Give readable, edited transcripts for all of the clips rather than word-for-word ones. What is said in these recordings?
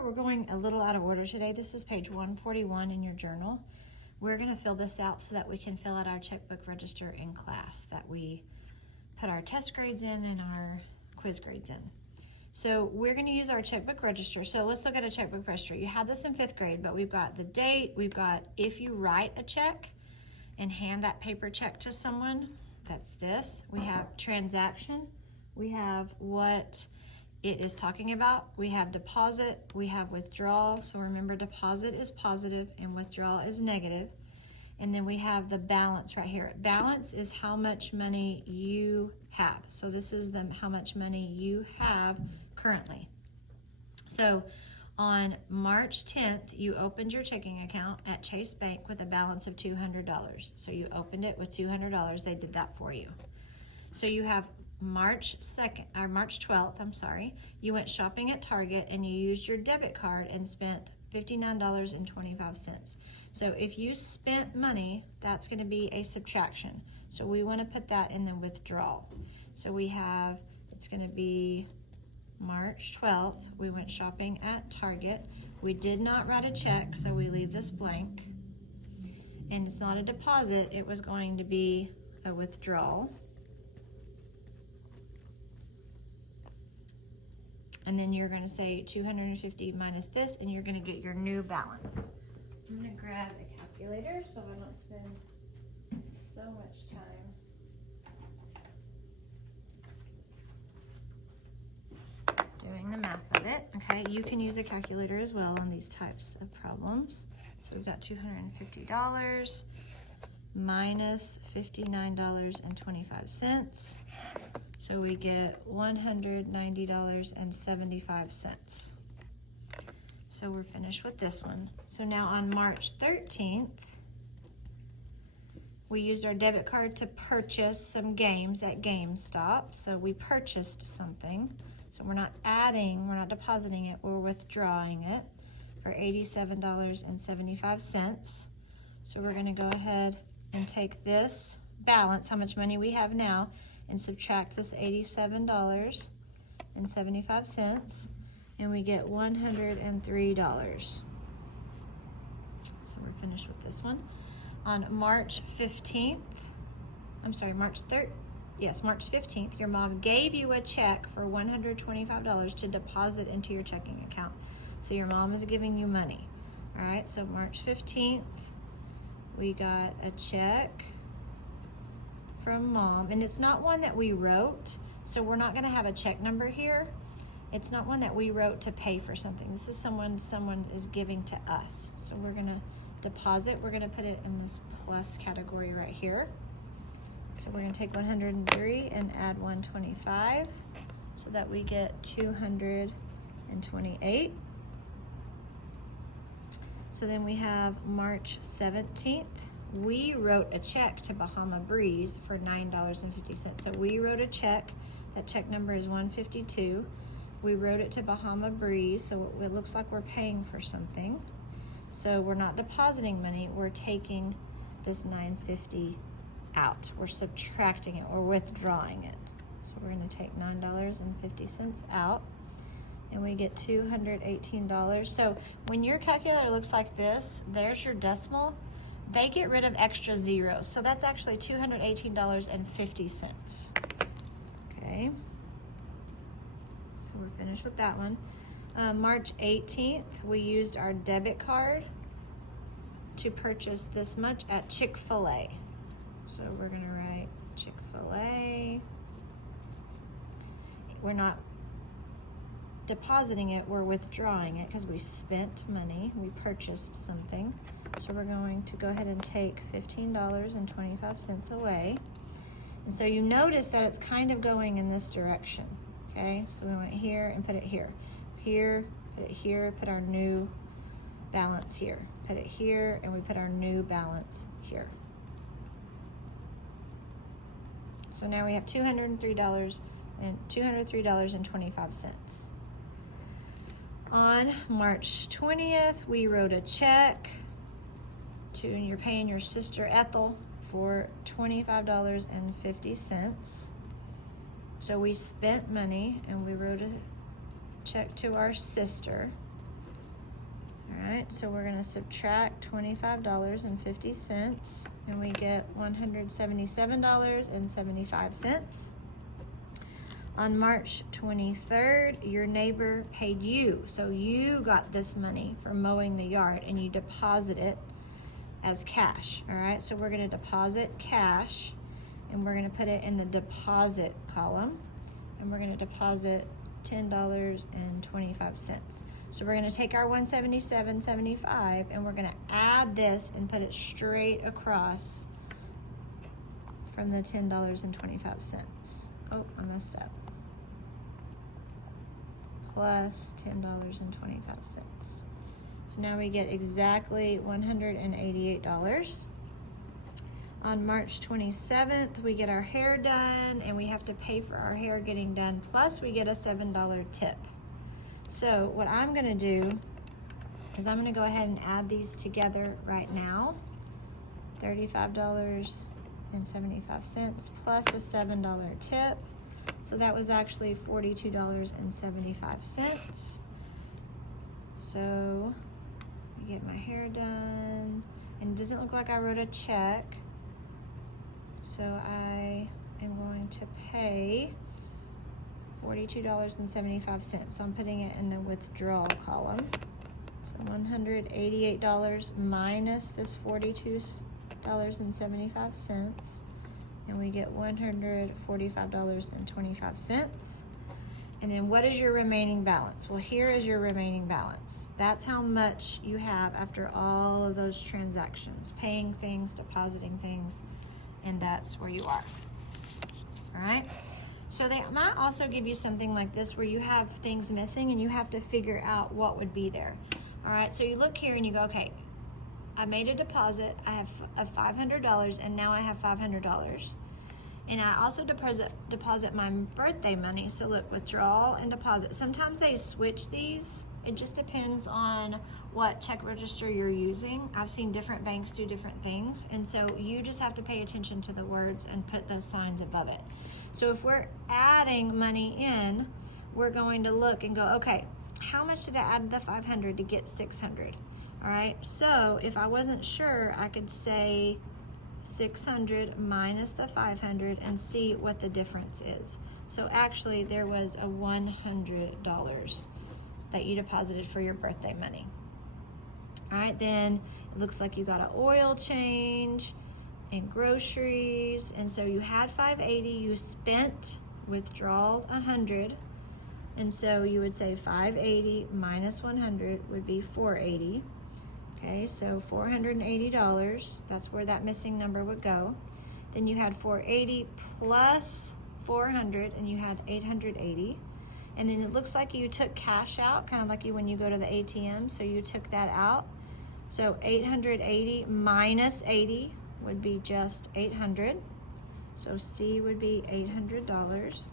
right, we're going a little out of order today. This is page 141 in your journal. We're going to fill this out so that we can fill out our checkbook register in class, that we put our test grades in and our quiz grades in. So we're going to use our checkbook register. So let's look at a checkbook register. You had this in 5th grade, but we've got the date, we've got if you write a check and hand that paper check to someone, that's this. We have transaction, we have what it is talking about, we have deposit, we have withdrawal. So remember, deposit is positive and withdrawal is negative. And then we have the balance right here. Balance is how much money you have. So this is how much money you have currently. So on March 10th, you opened your checking account at Chase Bank with a balance of $200. So you opened it with $200. They did that for you. So you have March 12th, I'm sorry, you went shopping at Target and you used your debit card and spent $59.25. So if you spent money, that's going to be a subtraction. So we want to put that in the withdrawal. So we have, it's going to be March 12th, we went shopping at Target. We did not write a check, so we leave this blank. And it's not a deposit, it was going to be a withdrawal. And then you're going to say 250 minus this, and you're going to get your new balance. I'm going to grab a calculator so I don't spend so much time. Doing the math of it. Okay, you can use a calculator as well on these types of problems. So we've got $250 minus $59.25. So we get $190.75. So we're finished with this one. So now on March 13th, we used our debit card to purchase some games at GameStop. So we purchased something. So we're not adding, we're not depositing it, we're withdrawing it for $87.75. So we're gonna go ahead and take this balance, how much money we have now, and subtract this $87.75, and we get $103. So we're finished with this one. On March 15th, March 15th, your mom gave you a check for $125 to deposit into your checking account. So your mom is giving you money. All right, so March 15th, we got a check from mom, and it's not one that we wrote, so we're not going to have a check number here. It's not one that we wrote to pay for something. This is someone is giving to us. So we're going to deposit, we're going to put it in this plus category right here. So we're going to take 103 and add 125 so that we get 228. So then we have March 17th. We wrote a check to Bahama Breeze for $9.50. So we wrote a check. That check number is 152. We wrote it to Bahama Breeze, so it looks like we're paying for something. So we're not depositing money, we're taking this $9.50 out. We're subtracting it, we're withdrawing it. So we're going to take $9.50 out, and we get $218. So when your calculator looks like this, there's your decimal. They get rid of extra zeros, so that's actually $218.50. Okay, so we're finished with that one. March 18th, we used our debit card to purchase this much at Chick-fil-A. So we're going to write Chick-fil-A. We're not depositing it, we're withdrawing it because we spent money, we purchased something. So we're going to go ahead and take $15.25 away. And so you notice that it's kind of going in this direction, okay? So we went here and put it here. Here, put it here, put our new balance here. Put it here, and we put our new balance here. So now we have $203.25. On March 20th, we wrote a check and you're paying your sister Ethel for $25.50. So we spent money and we wrote a check to our sister All right, so we're gonna subtract $25.50 and we get $177.75. On March 23rd, your neighbor paid you. So you got this money for mowing the yard and you deposit it as cash. All right, so we're gonna deposit cash and we're gonna put it in the deposit column and we're gonna deposit $10.25. So we're gonna take our $177.75 and we're gonna add this and put it straight across from the $10.25. Oh, I messed up. Plus $10.25. So now we get exactly $188. On March 27th, we get our hair done and we have to pay for our hair getting done, plus we get a $7 tip. So what I'm gonna do is I'm gonna go ahead and add these together right now. $35.75 plus a $7 tip. So that was actually $42.75. So I get my hair done and it doesn't look like I wrote a check. So I am going to pay $42.75. So I'm putting it in the withdrawal column. So $188 minus this $42.75. And we get $145.25. And then what is your remaining balance? Well, here is your remaining balance. That's how much you have after all of those transactions, paying things, depositing things, and that's where you are. All right? So they might also give you something like this where you have things missing and you have to figure out what would be there. All right, so you look here and you go, okay, I made a deposit, I have $500 and now I have $500. And I also deposit my birthday money. So look, withdrawal and deposit. Sometimes they switch these. It just depends on what check register you're using. I've seen different banks do different things. And so you just have to pay attention to the words and put those signs above it. So if we're adding money in, we're going to look and go, okay, how much did I add the 500 to get 600? All right, so if I wasn't sure, I could say 600 minus the 500 and see what the difference is. So actually there was a $100 that you deposited for your birthday money. All right, then it looks like you got an oil change and groceries, and so you had $580, you spent withdrawal 100, and so you would say 580 minus 100 would be 480. Okay, so $480, that's where that missing number would go. Then you had 480 plus 400, and you had 880. And then it looks like you took cash out, kind of like when you go to the ATM, so you took that out. So 880 minus 80 would be just 800. So C would be $800.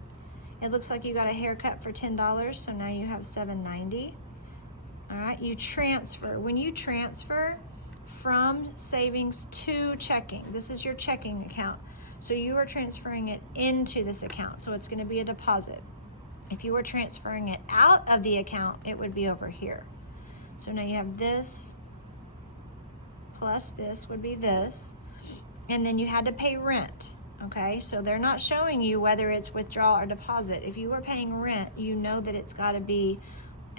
It looks like you got a haircut for $10, so now you have $790. All right, you transfer. When you transfer from savings to checking, this is your checking account. So you are transferring it into this account, so it's going to be a deposit. If you were transferring it out of the account, it would be over here. So now you have this plus this would be this, and then you had to pay rent. Okay, so they're not showing you whether it's withdrawal or deposit. If you were paying rent, you know that it's got to be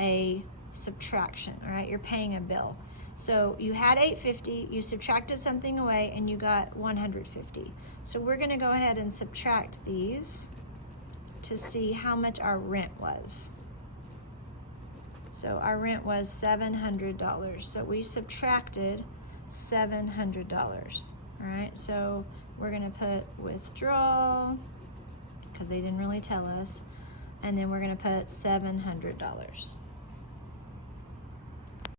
a subtraction. All right, you're paying a bill. So you had $850, you subtracted something away, and you got $150. So we're going to go ahead and subtract these to see how much our rent was. So our rent was $700. So we subtracted $700. All right, so we're going to put withdrawal because they didn't really tell us, and then we're going to put $700.